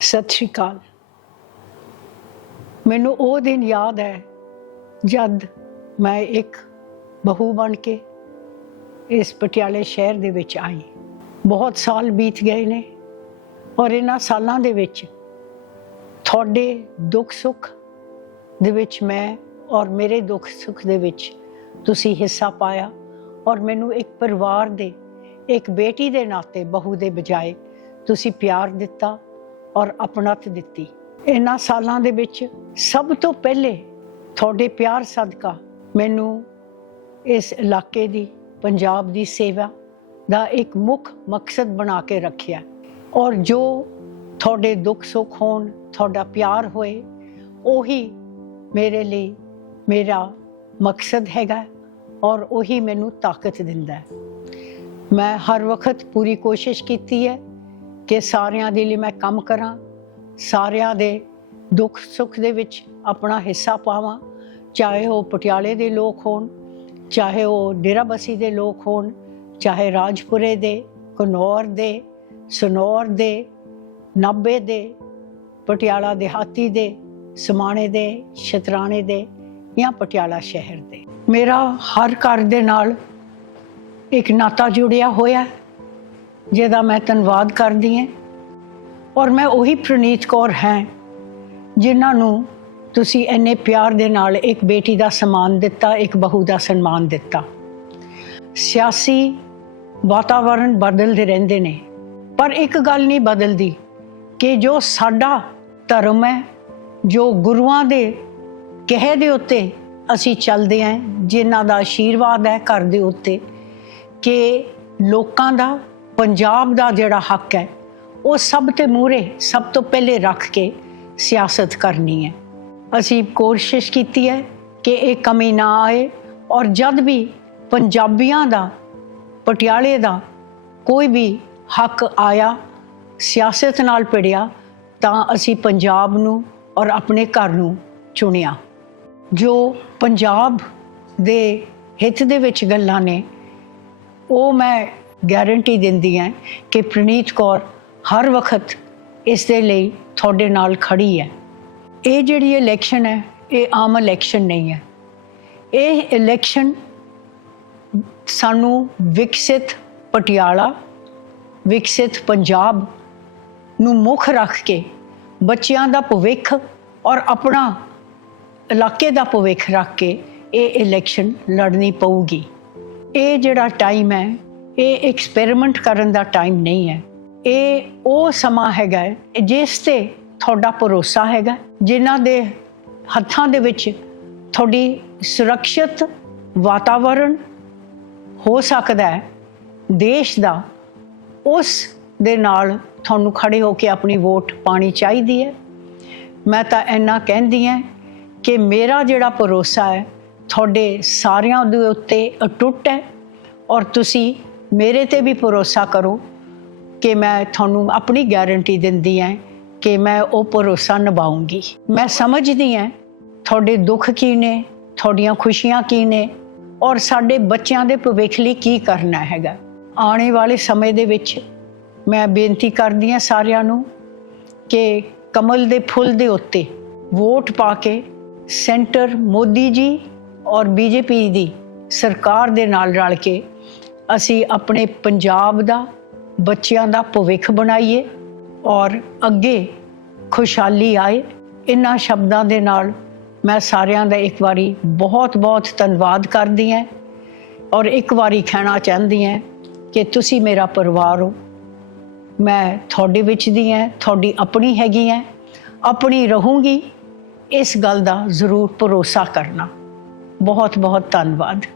ਸਤਿ ਸ਼੍ਰੀ ਅਕਾਲ। ਮੈਨੂੰ ਉਹ ਦਿਨ ਯਾਦ ਹੈ ਜਦ ਮੈਂ ਇੱਕ ਬਹੂ ਬਣ ਕੇ ਇਸ ਪਟਿਆਲੇ ਸ਼ਹਿਰ ਦੇ ਵਿੱਚ ਆਈ। ਬਹੁਤ ਸਾਲ ਬੀਤ ਗਏ ਨੇ ਔਰ ਇਹਨਾਂ ਸਾਲਾਂ ਦੇ ਵਿੱਚ ਤੁਹਾਡੇ ਦੁੱਖ ਸੁੱਖ ਦੇ ਵਿੱਚ ਮੈਂ ਔਰ ਮੇਰੇ ਦੁੱਖ ਸੁੱਖ ਦੇ ਵਿੱਚ ਤੁਸੀਂ ਹਿੱਸਾ ਪਾਇਆ ਔਰ ਮੈਨੂੰ ਇੱਕ ਪਰਿਵਾਰ ਦੇ, ਇੱਕ ਬੇਟੀ ਦੇ ਨਾਤੇ ਬਹੂ ਦੇ ਬਜਾਏ ਤੁਸੀਂ ਪਿਆਰ ਦਿੱਤਾ ਔਰ ਆਪਣਤ ਦਿੱਤੀ। ਇਹਨਾਂ ਸਾਲਾਂ ਦੇ ਵਿੱਚ ਸਭ ਤੋਂ ਪਹਿਲੇ ਤੁਹਾਡੇ ਪਿਆਰ ਸਦਕਾ ਮੈਨੂੰ ਇਸ ਇਲਾਕੇ ਦੀ, ਪੰਜਾਬ ਦੀ ਸੇਵਾ ਦਾ ਇੱਕ ਮੁੱਖ ਮਕਸਦ ਬਣਾ ਕੇ ਰੱਖਿਆ। ਔਰ ਜੋ ਤੁਹਾਡੇ ਦੁੱਖ ਸੁੱਖ ਹੋਣ, ਤੁਹਾਡਾ ਪਿਆਰ ਹੋਏ, ਉਹੀ ਮੇਰੇ ਲਈ ਮੇਰਾ ਮਕਸਦ ਹੈਗਾ ਔਰ ਉਹੀ ਮੈਨੂੰ ਤਾਕਤ ਦਿੰਦਾ ਹੈ। ਮੈਂ ਹਰ ਵਕਤ ਪੂਰੀ ਕੋਸ਼ਿਸ਼ ਕੀਤੀ ਹੈ ਕਿ ਸਾਰਿਆਂ ਦੇ ਲਈ ਮੈਂ ਕੰਮ ਕਰਾਂ, ਸਾਰਿਆਂ ਦੇ ਦੁੱਖ ਸੁੱਖ ਦੇ ਵਿੱਚ ਆਪਣਾ ਹਿੱਸਾ ਪਾਵਾਂ, ਚਾਹੇ ਉਹ ਪਟਿਆਲੇ ਦੇ ਲੋਕ ਹੋਣ, ਚਾਹੇ ਉਹ ਡੇਰਾਬੱਸੀ ਦੇ ਲੋਕ ਹੋਣ, ਚਾਹੇ ਰਾਜਪੁਰੇ ਦੇ, ਕਨੌਰ ਦੇ, ਸਨੌਰ ਦੇ, ਨਾਭੇ ਦੇ, ਪਟਿਆਲਾ ਦਿਹਾਤੀ ਦੇ, ਸਮਾਣੇ ਦੇ, ਸ਼ਤਰਾਣੇ ਦੇ ਜਾਂ ਪਟਿਆਲਾ ਸ਼ਹਿਰ ਦੇ। ਮੇਰਾ ਹਰ ਘਰ ਦੇ ਨਾਲ ਇੱਕ ਨਾਤਾ ਜੁੜਿਆ ਹੋਇਆ ਹੈ। ਜਿਹਦਾ ਮੈਂ ਧੰਨਵਾਦ ਕਰਦੀ ਹਾਂ। ਔਰ ਮੈਂ ਉਹੀ ਪ੍ਰਨੀਤ ਕੌਰ ਹਾਂ, ਜਿਨ੍ਹਾਂ ਨੂੰ ਤੁਸੀਂ ਇੰਨੇ ਪਿਆਰ ਦੇ ਨਾਲ ਇੱਕ ਬੇਟੀ ਦਾ ਸਨਮਾਨ ਦਿੱਤਾ, ਇੱਕ ਬਹੂ ਦਾ ਸਨਮਾਨ ਦਿੱਤਾ। ਸਿਆਸੀ ਵਾਤਾਵਰਣ ਬਦਲਦੇ ਰਹਿੰਦੇ ਨੇ। ਪਰ ਇੱਕ ਗੱਲ ਨਹੀਂ ਬਦਲਦੀ ਕਿ ਜੋ ਸਾਡਾ ਧਰਮ ਹੈ, ਜੋ ਗੁਰੂਆਂ ਦੇ ਕਹੇ ਦੇ ਉੱਤੇ ਅਸੀਂ ਚੱਲਦੇ ਆਂ ਜਿਨ੍ਹਾਂ ਦਾ ਆਸ਼ੀਰਵਾਦ ਹੈ ਘਰ ਦੇ ਉੱਤੇ, ਕਿ ਲੋਕਾਂ ਦਾ ਪੰਜਾਬ ਦਾ ਜਿਹੜਾ ਹੱਕ ਹੈ, ਉਹ ਸਭ ਤੇ ਮੂਰੇ ਸਭ ਤੋਂ ਪਹਿਲੇ ਰੱਖ ਕੇ ਸਿਆਸਤ ਕਰਨੀ ਹੈ। ਅਸੀਂ ਕੋਸ਼ਿਸ਼ ਕੀਤੀ ਹੈ ਕਿ ਇਹ ਕਮੀ ਨਾ ਆਏ ਔਰ ਜਦ ਵੀ ਪੰਜਾਬੀਆਂ ਦਾ, ਪਟਿਆਲੇ ਦਾ ਕੋਈ ਵੀ ਹੱਕ ਆਇਆ, ਸਿਆਸਤ ਨਾਲ ਪਿੜਿਆ ਤਾਂ ਅਸੀਂ ਪੰਜਾਬ ਨੂੰ ਔਰ ਆਪਣੇ ਘਰ ਨੂੰ ਚੁਣਿਆ। ਜੋ ਪੰਜਾਬ ਦੇ ਹਿੱਤ ਦੇ ਵਿੱਚ ਗੱਲਾਂ ਨੇ, ਉਹ ਮੈਂ ਗਾਰੰਟੀ ਦਿੰਦੀ ਹਾਂ ਕਿ ਪ੍ਰਨੀਤ ਕੌਰ ਹਰ ਵਕਤ ਇਸ ਦੇ ਲਈ ਤੁਹਾਡੇ ਨਾਲ ਖੜੀ ਹੈ। ਇਹ ਜਿਹੜੀ ਇਲੈਕਸ਼ਨ ਹੈ, ਇਹ ਆਮ ਇਲੈਕਸ਼ਨ ਨਹੀਂ ਹੈ। ਇਹ ਇਲੈਕਸ਼ਨ ਸਾਨੂੰ ਵਿਕਸਿਤ ਪਟਿਆਲਾ, ਵਿਕਸਿਤ ਪੰਜਾਬ ਨੂੰ ਮੁੱਖ ਰੱਖ ਕੇ ਬੱਚਿਆਂ ਦਾ ਭਵਿੱਖ ਔਰ ਆਪਣਾ ਇਲਾਕੇ ਦਾ ਭਵਿੱਖ ਰੱਖ ਕੇ ਇਹ ਇਲੈਕਸ਼ਨ ਲੜਨੀ ਪਊਗੀ। ਇਹ ਜਿਹੜਾ ਟਾਈਮ ਹੈ ਇਹ ਐਕਸਪੈਰੀਮੈਂਟ ਕਰਨ ਦਾ ਟਾਈਮ ਨਹੀਂ ਹੈ। ਇਹ ਉਹ ਸਮਾਂ ਹੈਗਾ ਜਿਸ ਤੇ ਤੁਹਾਡਾ ਭਰੋਸਾ ਹੈਗਾ ਜਿਨ੍ਹਾਂ ਦੇ ਹੱਥਾਂ ਦੇ ਵਿੱਚ ਤੁਹਾਡੀ ਸੁਰੱਖਿਅਤ ਵਾਤਾਵਰਣ ਹੋ ਸਕਦਾ ਹੈ। ਦੇਸ਼ ਦਾ ਉਸ ਦੇ ਨਾਲ ਤੁਹਾਨੂੰ ਖੜੇ ਹੋ ਕੇ ਆਪਣੀ ਵੋਟ ਪਾਣੀ ਚਾਹੀਦੀ ਹੈ। ਮੈਂ ਤਾਂ ਇੰਨਾ ਕਹਿੰਦੀ ਹਾਂ ਕਿ ਮੇਰਾ ਜਿਹੜਾ ਭਰੋਸਾ ਹੈ, ਤੁਹਾਡੇ ਸਾਰਿਆਂ ਦੇ ਉੱਤੇ ਅਟੁੱਟ ਹੈ ਔਰ ਤੁਸੀਂ ਮੇਰੇ ਤੇ ਵੀ ਭਰੋਸਾ ਕਰੋ ਕਿ ਮੈਂ ਤੁਹਾਨੂੰ ਆਪਣੀ ਗਾਰੰਟੀ ਦਿੰਦੀ ਹਾਂ ਕਿ ਮੈਂ ਉਹ ਭਰੋਸਾ ਨਿਭਾਉਂਗੀ। ਮੈਂ ਸਮਝਦੀ ਹਾਂ ਤੁਹਾਡੇ ਦੁੱਖ ਕੀ ਨੇ, ਤੁਹਾਡੀਆਂ ਖੁਸ਼ੀਆਂ ਕੀ ਨੇ ਔਰ ਸਾਡੇ ਬੱਚਿਆਂ ਦੇ ਭਵਿੱਖ ਲਈ ਕੀ ਕਰਨਾ ਹੈਗਾ। ਆਉਣੇ ਵਾਲੇ ਸਮੇਂ ਦੇ ਵਿੱਚ ਮੈਂ ਬੇਨਤੀ ਕਰਦੀ ਹਾਂ ਸਾਰਿਆਂ ਨੂੰ ਕਿ ਕਮਲ ਦੇ ਫੁੱਲ ਦੇ ਉੱਤੇ ਵੋਟ ਪਾ ਕੇ ਸੈਂਟਰ ਮੋਦੀ ਜੀ ਔਰ ਬੀਜੇਪੀ ਦੀ ਸਰਕਾਰ ਦੇ ਨਾਲ ਰਲ ਕੇ ਅਸੀਂ ਆਪਣੇ ਪੰਜਾਬ ਦਾ, ਬੱਚਿਆਂ ਦਾ ਭਵਿੱਖ ਬਣਾਈਏ ਔਰ ਅੱਗੇ ਖੁਸ਼ਹਾਲੀ ਆਏ। ਇਨ੍ਹਾਂ ਸ਼ਬਦਾਂ ਦੇ ਨਾਲ ਮੈਂ ਸਾਰਿਆਂ ਦਾ ਇੱਕ ਵਾਰੀ ਬਹੁਤ ਬਹੁਤ ਧੰਨਵਾਦ ਕਰਦੀ ਹਾਂ ਔਰ ਇੱਕ ਵਾਰੀ ਕਹਿਣਾ ਚਾਹੁੰਦੀ ਹਾਂ ਕਿ ਤੁਸੀਂ ਮੇਰਾ ਪਰਿਵਾਰ ਹੋ। ਮੈਂ ਤੁਹਾਡੇ ਵਿੱਚ ਦੀ ਹਾਂ, ਤੁਹਾਡੀ ਆਪਣੀ ਹੈਗੀ ਹਾਂ, ਆਪਣੀ ਰਹੂੰਗੀ। ਇਸ ਗੱਲ ਦਾ ਜ਼ਰੂਰ ਭਰੋਸਾ ਕਰਨਾ। ਬਹੁਤ ਬਹੁਤ ਧੰਨਵਾਦ।